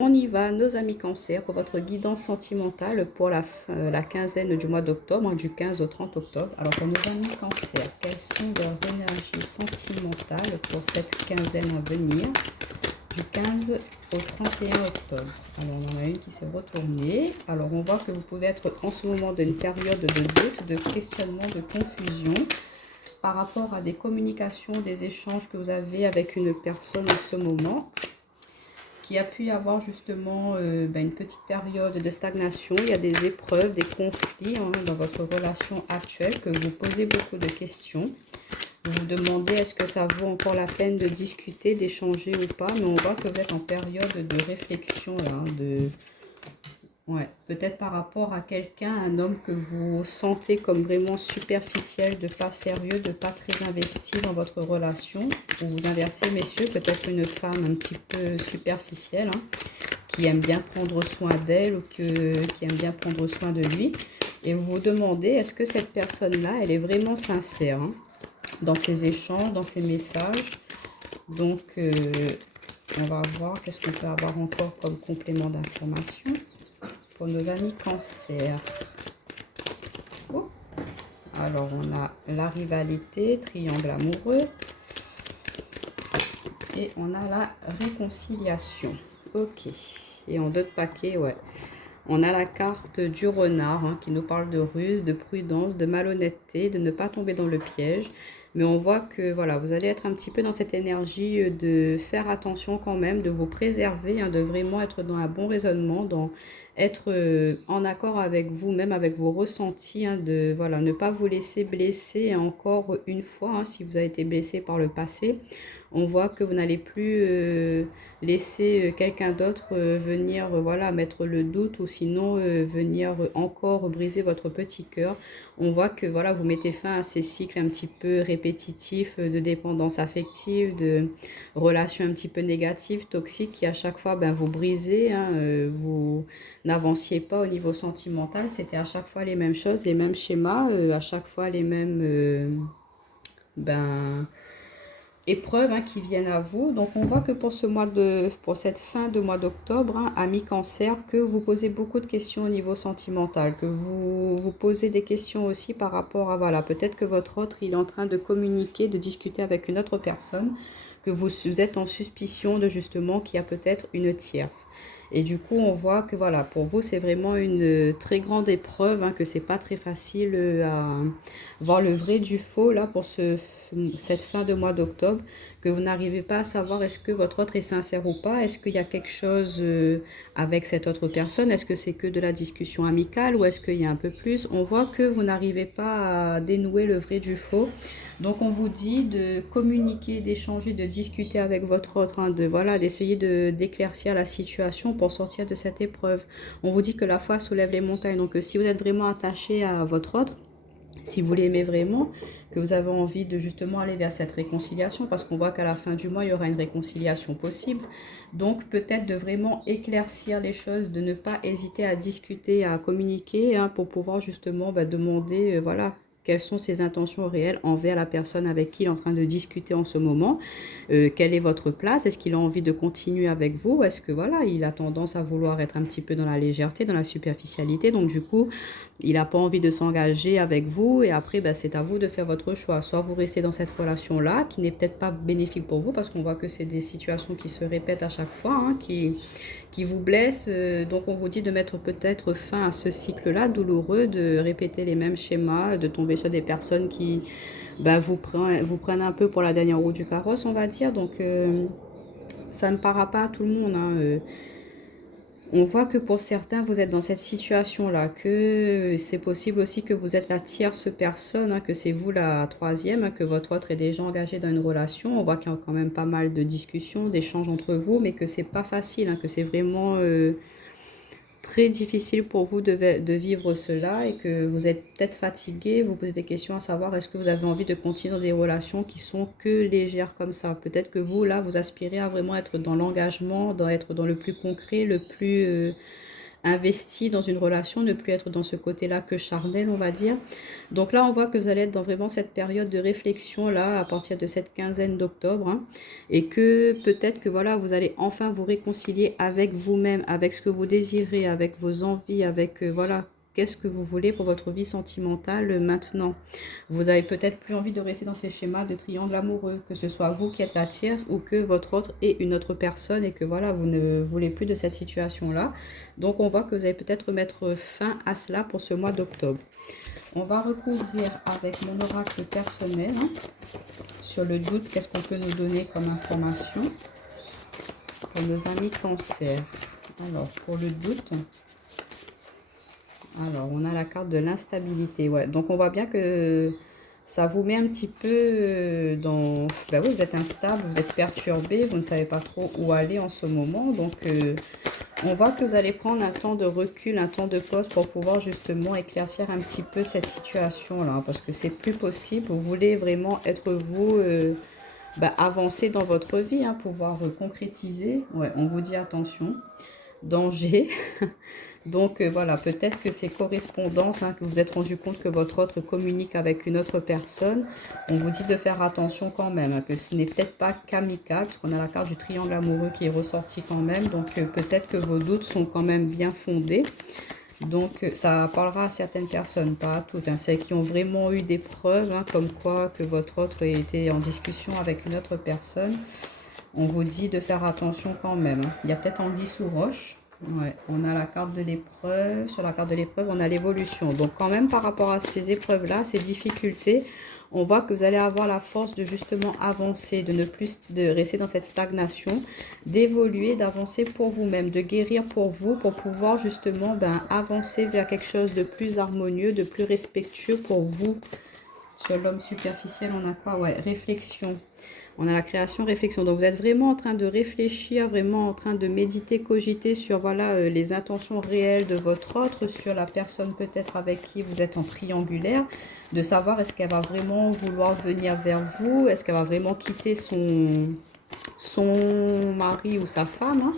On y va, nos amis Cancer, pour votre guidance sentimentale pour la quinzaine du mois d'octobre, du 15 au 30 octobre. Alors pour nos amis Cancer, quelles sont leurs énergies sentimentales pour cette quinzaine à venir, du 15 au 31 octobre? Alors on en a une qui s'est retournée. Alors on voit que vous pouvez être en ce moment dans une période de doute, de questionnement, de confusion par rapport à des communications, des échanges que vous avez avec une personne en ce moment, qui a pu y avoir justement une petite période de stagnation. Il y a des épreuves, des conflits dans votre relation actuelle, que vous posez beaucoup de questions. Vous vous demandez est-ce que ça vaut encore la peine de discuter, d'échanger ou pas. Mais on voit que vous êtes en période de réflexion, là, ouais, peut-être par rapport à quelqu'un, un homme que vous sentez comme vraiment superficiel, de pas sérieux, de pas très investi dans votre relation. Ou vous inversez, messieurs, peut-être une femme un petit peu superficielle, qui aime bien prendre soin d'elle ou qui aime bien prendre soin de lui. Et vous vous demandez, est-ce que cette personne-là, elle est vraiment sincère dans ses échanges, dans ses messages. Donc, on va voir qu'est-ce qu'on peut avoir encore comme complément d'information pour nos amis Cancer. Oh. Alors, on a la rivalité, triangle amoureux. Et on a la réconciliation. Ok. Et en d'autres paquets, ouais. On a la carte du renard qui nous parle de ruse, de prudence, de malhonnêteté, de ne pas tomber dans le piège. Mais on voit que voilà, vous allez être un petit peu dans cette énergie de faire attention quand même, de vous préserver, de vraiment être dans un bon raisonnement, dans être en accord avec vous, même avec vos ressentis, de voilà, ne pas vous laisser blesser encore une fois, si vous avez été blessé par le passé. On voit que vous n'allez plus laisser quelqu'un d'autre venir voilà, mettre le doute ou sinon venir encore briser votre petit cœur. On voit que voilà, vous mettez fin à ces cycles un petit peu répétitifs de dépendance affective, de relations un petit peu négatives, toxiques, qui à chaque fois vous brisez, vous n'avanciez pas au niveau sentimental. C'était à chaque fois les mêmes choses, les mêmes schémas, à chaque fois les mêmes ben, épreuves qui viennent à vous. Donc on voit que pour cette fin de mois d'octobre, amis Cancer, que vous posez beaucoup de questions au niveau sentimental, que vous vous posez des questions aussi par rapport à voilà, peut-être que votre autre il est en train de communiquer, de discuter avec une autre personne, que vous êtes en suspicion de justement qu'il y a peut-être une tierce. Et du coup, on voit que voilà, pour vous, c'est vraiment une très grande épreuve, que c'est pas très facile à voir le vrai du faux là pour cette fin de mois d'octobre, que vous n'arrivez pas à savoir est-ce que votre autre est sincère ou pas, est-ce qu'il y a quelque chose avec cette autre personne, est-ce que c'est que de la discussion amicale ou est-ce qu'il y a un peu plus. On voit que vous n'arrivez pas à dénouer le vrai du faux. Donc on vous dit de communiquer, d'échanger, de discuter avec votre autre, de voilà, d'essayer d'éclaircir la situation pour sortir de cette épreuve. On vous dit que la foi soulève les montagnes. Donc si vous êtes vraiment attaché à votre autre, si vous l'aimez vraiment, que vous avez envie de justement aller vers cette réconciliation, parce qu'on voit qu'à la fin du mois, il y aura une réconciliation possible. Donc peut-être de vraiment éclaircir les choses, de ne pas hésiter à discuter, à communiquer, pour pouvoir justement demander, voilà, quelles sont ses intentions réelles envers la personne avec qui il est en train de discuter en ce moment. Quelle est votre place? Est-ce qu'il a envie de continuer avec vous? Est-ce que voilà, il a tendance à vouloir être un petit peu dans la légèreté, dans la superficialité? Donc du coup, il n'a pas envie de s'engager avec vous et après, c'est à vous de faire votre choix. Soit vous restez dans cette relation-là qui n'est peut-être pas bénéfique pour vous parce qu'on voit que c'est des situations qui se répètent à chaque fois, qui vous blessent. Donc on vous dit de mettre peut-être fin à ce cycle-là douloureux, de répéter les mêmes schémas, de tomber sur des personnes qui vous prennent un peu pour la dernière roue du carrosse, on va dire. Donc ça ne parlera pas à tout le monde. On voit que pour certains, vous êtes dans cette situation-là, que c'est possible aussi que vous êtes la tierce personne, que c'est vous la troisième, que votre autre est déjà engagé dans une relation. On voit qu'il y a quand même pas mal de discussions, d'échanges entre vous, mais que c'est pas facile, que c'est vraiment très difficile pour vous de vivre cela et que vous êtes peut-être fatigué, vous posez des questions à savoir est-ce que vous avez envie de continuer dans des relations qui sont que légères comme ça. Peut-être que vous, là, vous aspirez à vraiment être dans l'engagement, être dans le plus concret, le plus investi dans une relation, ne plus être dans ce côté-là que charnel, on va dire. Donc là, on voit que vous allez être dans vraiment cette période de réflexion là, à partir de cette quinzaine d'octobre, hein, et que peut-être que voilà, vous allez enfin vous réconcilier avec vous-même, avec ce que vous désirez, avec vos envies, avec voilà, qu'est-ce que vous voulez pour votre vie sentimentale maintenant. Vous avez peut-être plus envie de rester dans ces schémas de triangle amoureux, que ce soit vous qui êtes la tierce ou que votre autre est une autre personne et que voilà, vous ne voulez plus de cette situation-là. Donc on voit que vous allez peut-être mettre fin à cela pour ce mois d'octobre. On va recouvrir avec mon oracle personnel, hein, sur le doute, qu'est-ce qu'on peut nous donner comme information pour nos amis cancer. Alors, pour le doute, alors on a la carte de l'instabilité. Ouais. Donc on voit bien que ça vous met un petit peu dans... Ben oui, vous êtes instable, vous êtes perturbé, vous ne savez pas trop où aller en ce moment. Donc on voit que vous allez prendre un temps de recul, un temps de pause pour pouvoir justement éclaircir un petit peu cette situation-là. Parce que c'est plus possible, vous voulez vraiment être vous... avancer dans votre vie, hein, pouvoir concrétiser. Ouais, on vous dit attention, danger. Donc voilà, peut-être que ces correspondances, hein, que vous vous êtes rendu compte que votre autre communique avec une autre personne, on vous dit de faire attention quand même, hein, que ce n'est peut-être pas qu'amical, parce qu'on a la carte du triangle amoureux qui est ressortie quand même, donc peut-être que vos doutes sont quand même bien fondés. Donc ça parlera à certaines personnes, pas à toutes, hein, celles qui ont vraiment eu des preuves, hein, comme quoi que votre autre était en discussion avec une autre personne. On vous dit de faire attention quand même, hein. Il y a peut-être anguille sous roche. Ouais, on a la carte de l'épreuve. Sur la carte de l'épreuve, on a l'évolution. Donc quand même par rapport à ces épreuves-là, ces difficultés, on voit que vous allez avoir la force de justement avancer, de ne plus de rester dans cette stagnation, d'évoluer, d'avancer pour vous-même, de guérir pour vous, pour pouvoir justement avancer vers quelque chose de plus harmonieux, de plus respectueux pour vous. Sur l'homme superficiel, on a quoi? Ouais, réflexion. On a la création, réflexion. Donc, vous êtes vraiment en train de réfléchir, vraiment en train de méditer, cogiter sur voilà, les intentions réelles de votre autre, sur la personne peut-être avec qui vous êtes en triangulaire, de savoir est-ce qu'elle va vraiment vouloir venir vers vous, est-ce qu'elle va vraiment quitter son mari ou sa femme, hein,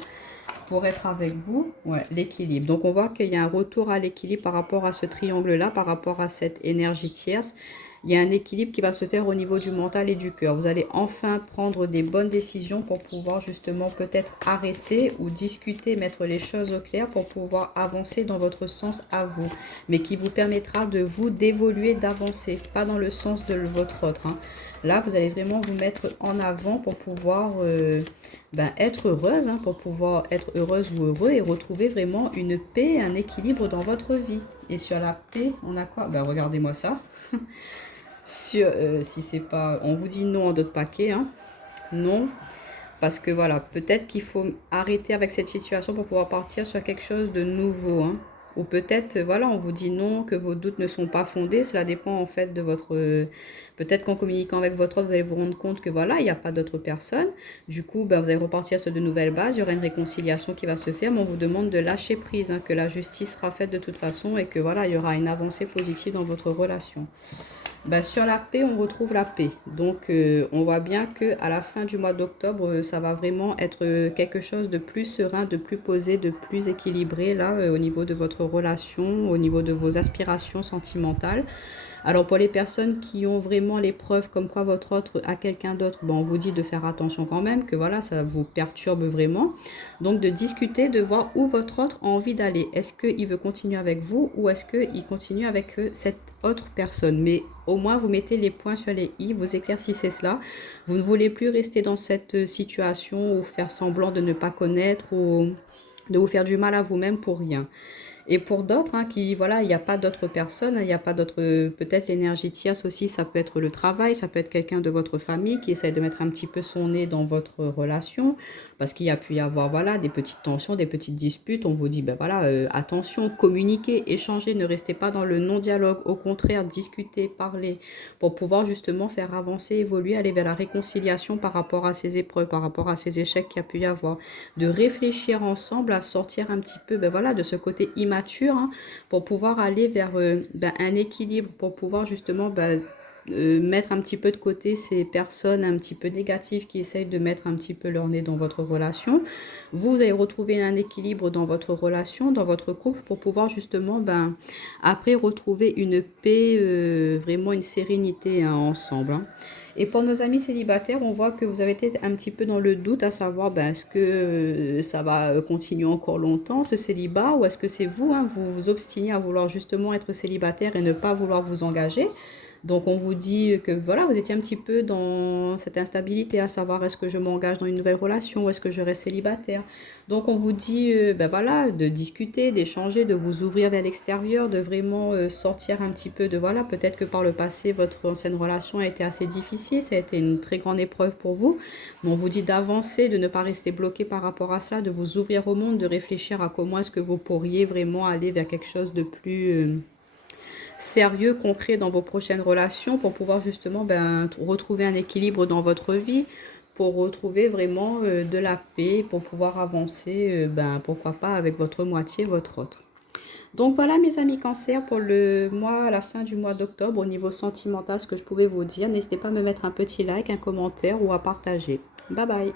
pour être avec vous. Ouais, l'équilibre. Donc, on voit qu'il y a un retour à l'équilibre par rapport à ce triangle-là, par rapport à cette énergie tierce. Il y a un équilibre qui va se faire au niveau du mental et du cœur. Vous allez enfin prendre des bonnes décisions pour pouvoir justement peut-être arrêter ou discuter, mettre les choses au clair pour pouvoir avancer dans votre sens à vous. Mais qui vous permettra de vous d'évoluer, d'avancer, pas dans le sens de votre autre, hein. Là, vous allez vraiment vous mettre en avant pour pouvoir être heureuse, hein, pour pouvoir être heureuse ou heureux et retrouver vraiment une paix, un équilibre dans votre vie. Et sur la paix, on a quoi? Regardez-moi ça. Sur, si c'est pas... On vous dit non en d'autres paquets, hein. Non. Parce que voilà, peut-être qu'il faut arrêter avec cette situation pour pouvoir partir sur quelque chose de nouveau, hein. Ou peut-être, voilà, on vous dit non, que vos doutes ne sont pas fondés. Cela dépend en fait de votre... peut-être qu'en communiquant avec votre autre, vous allez vous rendre compte que voilà, il n'y a pas d'autre personne. Du coup, vous allez repartir sur de nouvelles bases. Il y aura une réconciliation qui va se faire, mais on vous demande de lâcher prise, hein, que la justice sera faite de toute façon et que voilà, il y aura une avancée positive dans votre relation. Sur la paix, on retrouve la paix. Donc, on voit bien qu'à la fin du mois d'octobre, ça va vraiment être quelque chose de plus serein, de plus posé, de plus équilibré, là, au niveau de votre relation, au niveau de vos aspirations sentimentales. Alors, pour les personnes qui ont vraiment les preuves comme quoi votre autre a quelqu'un d'autre, on vous dit de faire attention quand même, que voilà, ça vous perturbe vraiment. Donc, de discuter, de voir où votre autre a envie d'aller. Est-ce qu'il veut continuer avec vous ou est-ce qu'il continue avec cette autre personne? Mais au moins, vous mettez les points sur les i, vous éclaircissez cela. Vous ne voulez plus rester dans cette situation ou faire semblant de ne pas connaître ou de vous faire du mal à vous-même pour rien. Et pour d'autres, hein, qui, voilà, il n'y a pas d'autres personnes, il n'y a pas d'autres, peut-être l'énergie tierce aussi, ça peut être le travail, ça peut être quelqu'un de votre famille qui essaie de mettre un petit peu son nez dans votre relation, parce qu'il y a pu y avoir, voilà, des petites tensions, des petites disputes. On vous dit, attention, communiquez, échangez, ne restez pas dans le non-dialogue, au contraire, discutez, parlez, pour pouvoir justement faire avancer, évoluer, aller vers la réconciliation par rapport à ces épreuves, par rapport à ces échecs qu'il y a pu y avoir, de réfléchir ensemble à sortir un petit peu, de ce côté immature, hein, pour pouvoir aller vers un équilibre, pour pouvoir justement mettre un petit peu de côté ces personnes un petit peu négatives qui essayent de mettre un petit peu leur nez dans votre relation. Vous allez retrouver un équilibre dans votre relation, dans votre couple, pour pouvoir justement, après retrouver une paix, vraiment une sérénité, hein, ensemble, hein. Et pour nos amis célibataires, on voit que vous avez été un petit peu dans le doute à savoir, est-ce que ça va continuer encore longtemps ce célibat, ou est-ce que c'est vous, hein, vous vous obstinez à vouloir justement être célibataire et ne pas vouloir vous engager. Donc on vous dit que voilà, vous étiez un petit peu dans cette instabilité à savoir est-ce que je m'engage dans une nouvelle relation ou est-ce que je reste célibataire. Donc on vous dit voilà, de discuter, d'échanger, de vous ouvrir vers l'extérieur, de vraiment sortir un petit peu de voilà, peut-être que par le passé votre ancienne relation a été assez difficile, ça a été une très grande épreuve pour vous. Mais on vous dit d'avancer, de ne pas rester bloqué par rapport à cela, de vous ouvrir au monde, de réfléchir à comment est-ce que vous pourriez vraiment aller vers quelque chose de plus sérieux, concret dans vos prochaines relations pour pouvoir justement retrouver un équilibre dans votre vie, pour retrouver vraiment de la paix, pour pouvoir avancer, pourquoi pas avec votre moitié, votre autre. Donc voilà mes amis cancer pour le mois, à la fin du mois d'octobre au niveau sentimental, ce que je pouvais vous dire. N'hésitez pas à me mettre un petit like, un commentaire ou à partager. Bye bye.